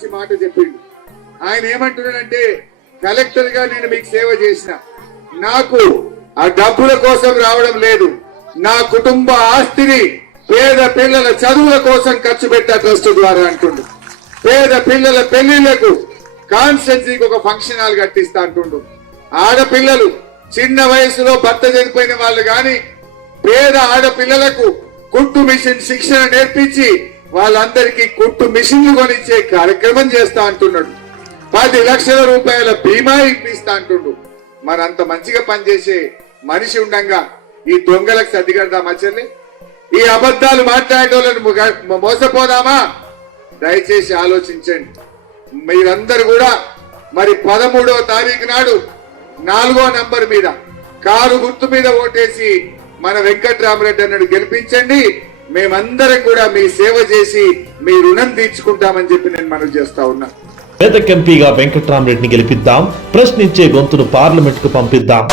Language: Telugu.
మంచి మాట చెప్పిండు. ఆయన ఏమంటున్నాడంటే కలెక్టర్గా నేను మీకు సేవ చేసిన నాకు ఆ డబ్బుల కోసం రావడం లేదు. నా కుటుంబ ఆస్తిని పేద పిల్లల చదువుల కోసం ఖర్చు పెట్టా ట్రస్ట్ ద్వారా అంటుండు. పేద పిల్లల పెళ్ళిళ్ళకు కాన్స్టెన్సీకి ఒక ఫంక్షన్ హాల్ కట్టిస్తా అంటుండు. ఆడపిల్లలు చిన్న వయసులో భర్త చనిపోయిన వాళ్ళు గాని పేద ఆడపిల్లలకు కుట్టు మిషన్ శిక్షణ నేర్పించి వాళ్ళందరికీ కుట్టు మిషన్లు కొనిచ్చే కార్యక్రమం చేస్తా అంటున్నాడు. పది లక్షల రూపాయల బీమా ఇప్పిస్తా అంటుండు. మరంత మంచిగా పనిచేసే మనిషి ఉండంగా ఈ దొంగలకు సర్దిగడదామా చెల్లి ఈ అబద్ధాలు మాట్లాడేటోళ్ళని మోసపోదామా? దయచేసి ఆలోచించండి. మీరందరూ కూడా మరి పదమూడవ తారీఖు నాడు నాలుగో నంబర్ మీద కారు గుర్తు మీద ఓటేసి మన వెంకట్రామరెడ్డి అన్నడు గెలిపించండి. మేమందరం కూడా మీ సేవ చేసి మీ రుణం తీర్చుకుంటామని చెప్పి నేను మనవి చేస్తా ఉన్నా. మెదక్ ఎంపీగా వెంకట్రామరెడ్డిని గెలిపిద్దాం. ప్రశ్నించే గొంతును పార్లమెంట్కు పంపిద్దాం.